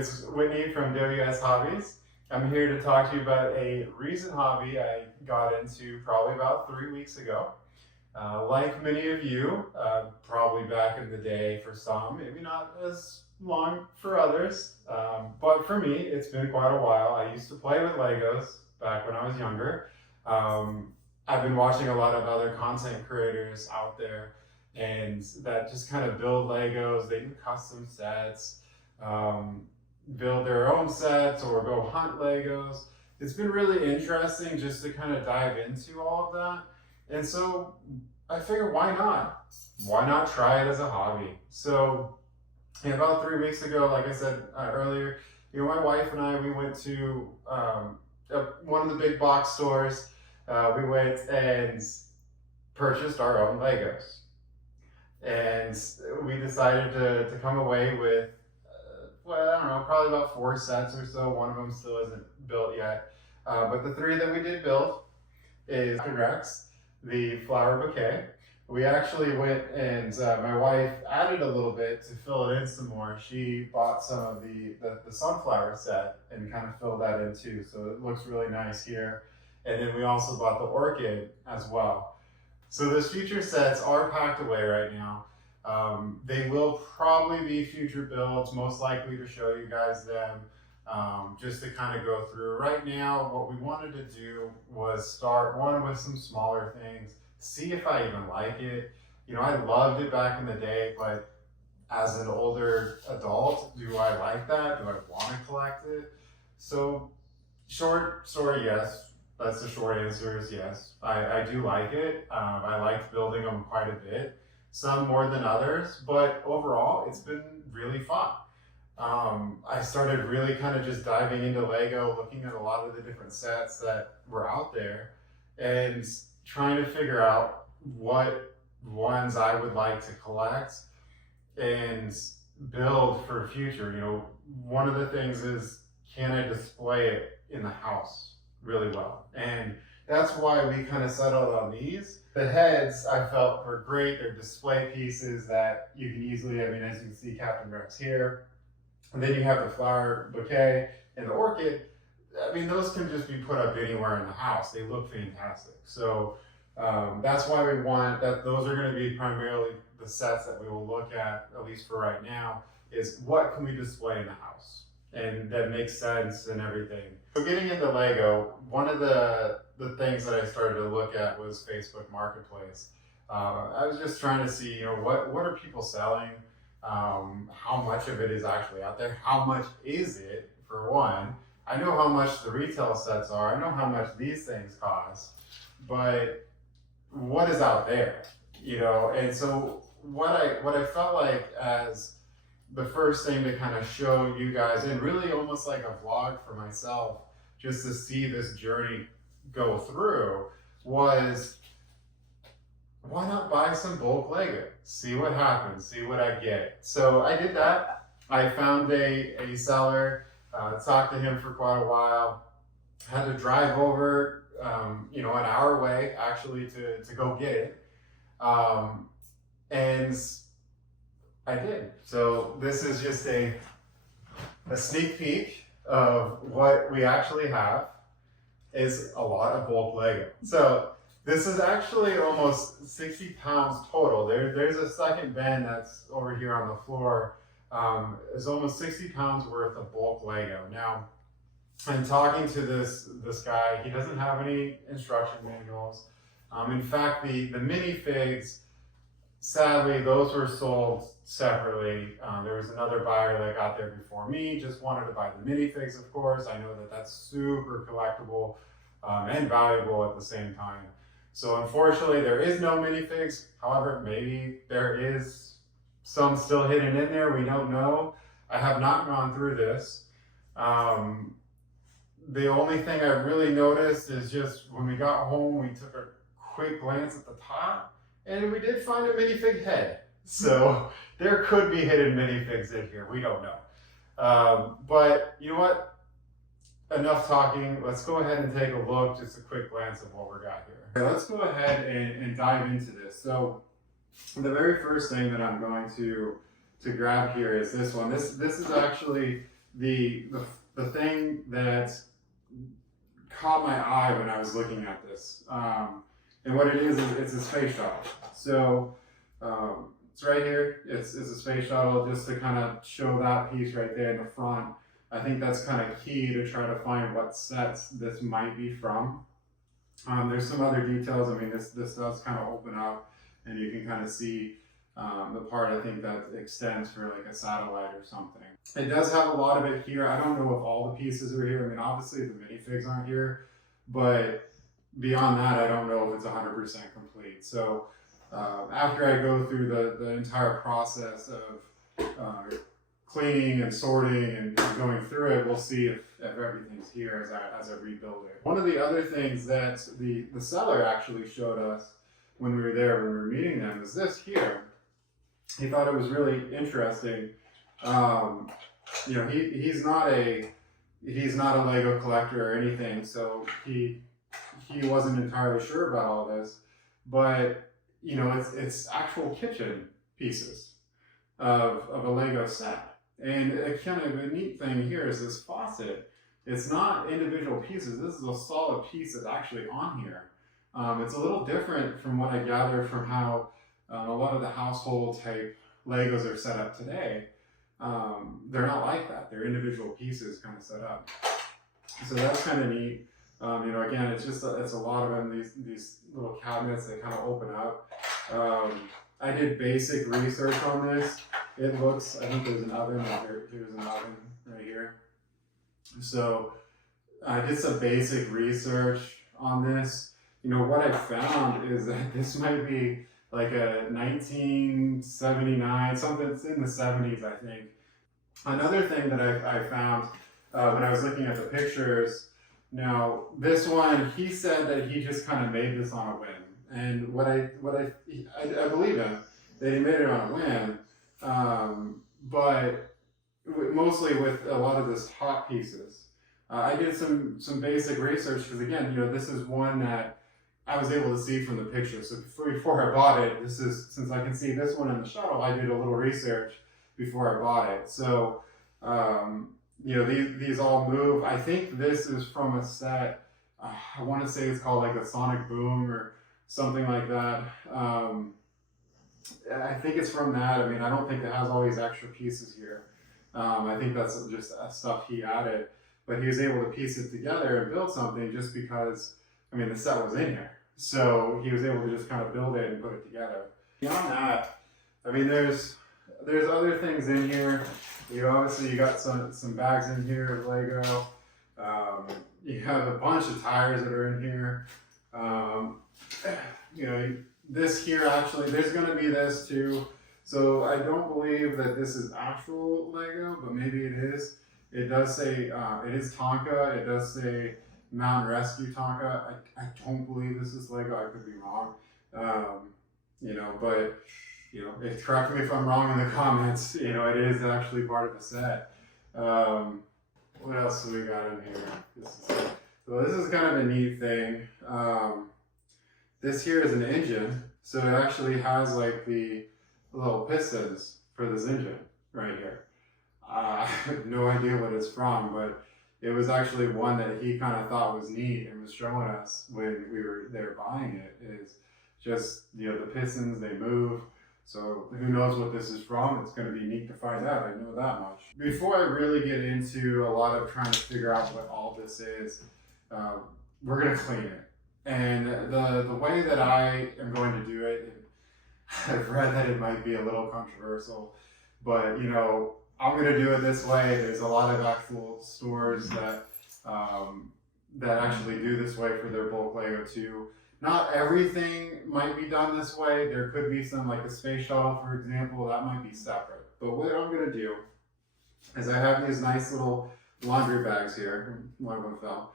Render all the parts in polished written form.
It's Whitney from WS Hobbies. I'm here to talk to you about a recent hobby I got into probably about 3 weeks ago. Like many of you, probably back in the day for some, maybe not as long for others, but for me, it's been quite a while. I used to play with Legos back when I was younger. I've been watching a lot of other content creators out there and that just kind of build Legos. They do custom sets, build their own sets, or go hunt Legos. It's been really interesting just to kind of dive into all of that. And so I figured, why not? Why not try it as a hobby? So about 3 weeks ago, like I said earlier, my wife and I, we went to one of the big box stores. We went and purchased our own Legos. And we decided to come away with, well, I don't know, probably about 4 sets or so. One of them still isn't built yet. But the 3 that we did build is Rex, the flower bouquet. We actually went and my wife added a little bit to fill it in some more. She bought some of the sunflower set and kind of filled that in too. So it looks really nice here. And then we also bought the orchid as well. So those future sets are packed away right now. They will probably be future builds, most likely to show you guys them, just to kind of go through. Right now, what we wanted to do was start one with some smaller things, see if I even like it. I loved it back in the day, but as an older adult, do I like that? Do I want to collect it? So short story, yes. That's the short answer is yes. I do like it. I liked building them quite a bit, some more than others, but overall it's been really fun. I started really kind of just diving into Lego, looking at a lot of the different sets that were out there and trying to figure out what ones I would like to collect and build for future. One of the things is, can I display it in the house really well? And that's why we kind of settled on these. The heads I felt were great. They're display pieces that you can easily, as you can see Captain Rex here. And then you have the flower bouquet and the orchid. Those can just be put up anywhere in the house. They look fantastic. So that's why we want that. Those are going to be primarily the sets that we will look at least for right now, is what can we display in the house? And that makes sense and everything. So getting into Lego, one of the things that I started to look at was Facebook Marketplace. I was just trying to see, what are people selling? How much of it is actually out there? How much is it, for one? I know how much the retail sets are. I know how much these things cost. But what is out there? And so what I felt like as the first thing to kind of show you guys, and really almost like a vlog for myself, just to see this journey go through, was why not buy some bulk Lego? See what happens, see what I get. So I did that. I found a seller, talked to him for quite a while, had to drive over, an hour away actually to go get it. And I did. So this is just a sneak peek of what we actually have. Is a lot of bulk Lego. So this is actually almost 60 pounds total. There's a second bin that's over here on the floor. It's almost 60 pounds worth of bulk Lego. Now, I'm talking to this guy. He doesn't have any instruction manuals. In fact, the minifigs, sadly, those were sold separately. There was another buyer that got there before me, just wanted to buy the minifigs, of course. I know that that's super collectible and valuable at the same time. So unfortunately, there is no minifigs. However, maybe there is some still hidden in there. We don't know. I have not gone through this. The only thing I really noticed is just when we got home, we took a quick glance at the top, and we did find a minifig head. So there could be hidden minifigs in here. We don't know. But you know what? Enough talking. Let's go ahead and take a look, just a quick glance of what we got here. Okay, let's go ahead and dive into this. So the very first thing that I'm going to grab here is this one. This is actually the thing that caught my eye when I was looking at this, and what it is it's a space shuttle. So it's right here. It's a space shuttle, just to kind of show that piece right there in the front. I think that's kind of key to try to find what sets this might be from. There's some other details. I mean, this does kind of open up, and you can kind of see the part, I think, that extends for like a satellite or something. It does have a lot of it here. I don't know if all the pieces are here. I mean, obviously the minifigs aren't here, but beyond that, I don't know if it's 100% complete. So after I go through the entire process of cleaning and sorting and going through it, we'll see if everything's here as I rebuild it. One of the other things that the seller actually showed us when we were there, when we were meeting them, is this here. He thought it was really interesting. You know, he's not a Lego collector or anything, so he wasn't entirely sure about all this. But you know, it's actual kitchen pieces of a Lego set. And a kind of a neat thing here is this faucet. It's not individual pieces. This is a solid piece that's actually on here. It's a little different from what I gather from how a lot of the household type Legos are set up today. They're not like that. They're individual pieces kind of set up. So that's kind of neat. You know, again, it's a lot of them, these little cabinets that kind of open up. I did basic research on this. It looks, I think there's an oven, here's an oven right here. So I did some basic research on this. You know, what I found is that this might be like a 1979, something that's in the 70s, I think. Another thing that I found when I was looking at the pictures, now this one, he said that he just kind of made this on a whim. And I believe him that he made it on a whim, but mostly with a lot of this hot pieces. I did some basic research because, again, you know, this is one that I was able to see from the picture. So before I bought it, since I can see this one in the shuttle, I did a little research before I bought it. So you know, these all move. I think this is from a set. I want to say it's called like a Sonic Boom or something like that. I think it's from that. I mean, I don't think it has all these extra pieces here. I think that's just stuff he added, but he was able to piece it together and build something just because, I mean, the set was in here. So he was able to just kind of build it and put it together. Beyond that, I mean, there's other things in here. You know, obviously you got some bags in here of Lego. You have a bunch of tires that are in here. You know, this here actually, there's going to be this too. So I don't believe that this is actual Lego, but maybe it is. It does say, it is Tonka. It does say Mountain Rescue Tonka. I don't believe this is Lego. I could be wrong. You know, but, you know, correct me if I'm wrong in the comments. You know, it is actually part of the set. What else do we got in here? So this is kind of a neat thing. This here is an engine. So it actually has like the little pistons for this engine right here. I have no idea what it's from, but it was actually one that he kind of thought was neat and was showing us when we were there buying it. Is just, you know, the pistons, they move. So who knows what this is from? It's going to be neat to find out. I know that much. Before I really get into a lot of trying to figure out what all this is, we're going to clean it. And the way that I am going to do it, I've read that it might be a little controversial, but, you know, I'm going to do it this way. There's a lot of actual stores that actually do this way for their bulk Lego too. Not everything might be done this way. There could be some, like a space shuttle, for example, that might be separate. But what I'm going to do is I have these nice little laundry bags here. One of them fell.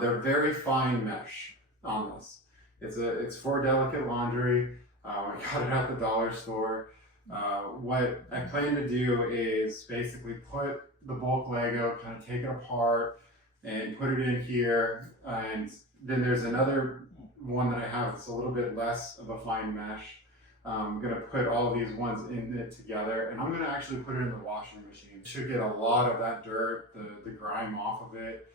They're very fine mesh on this. It's for delicate laundry. I got it at the dollar store. What I plan to do is basically put the bulk Lego, kind of take it apart and put it in here. And then there's another one that I have that's a little bit less of a fine mesh. I'm gonna put all these ones in it together, and I'm gonna actually put it in the washing machine. It should get a lot of that dirt, the grime off of it.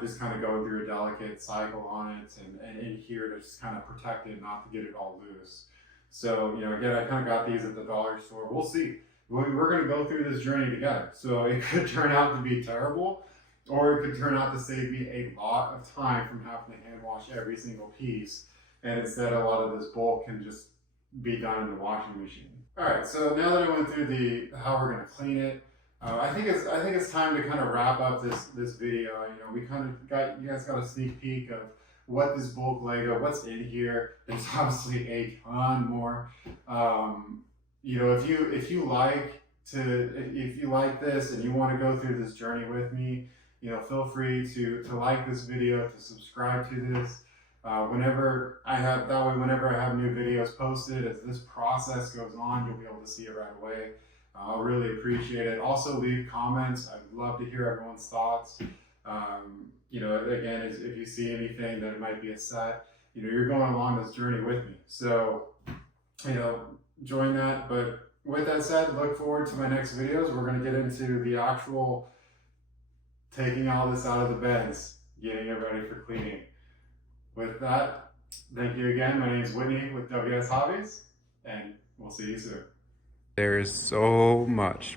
Just kind of going through a delicate cycle on it, and in here to just kind of protect it, not to get it all loose. So, you know, again, I kind of got these at the dollar store. We'll see. We're going to go through this journey together. So it could turn out to be terrible, or it could turn out to save me a lot of time from having to hand wash every single piece. And instead, a lot of this bulk can just be done in the washing machine. All right, so now that I went through the how we're going to clean it, I think it's time to kind of wrap up this video. You know, we kind of got, you guys got a sneak peek of what this bulk Lego, what's in here. There's obviously a ton more. You know, if you like this and you want to go through this journey with me, you know, feel free to like this video, to subscribe to this. Whenever I have new videos posted, as this process goes on, you'll be able to see it right away. I'll really appreciate it. Also, leave comments. I'd love to hear everyone's thoughts. You know, again, if you see anything that it might be a set, you know, you're going along this journey with me. So, you know, join that. But with that said, look forward to my next videos. We're going to get into the actual taking all this out of the beds, getting it ready for cleaning. With that, thank you again. My name is Whitney with WS Hobbies, and we'll see you soon. There is so much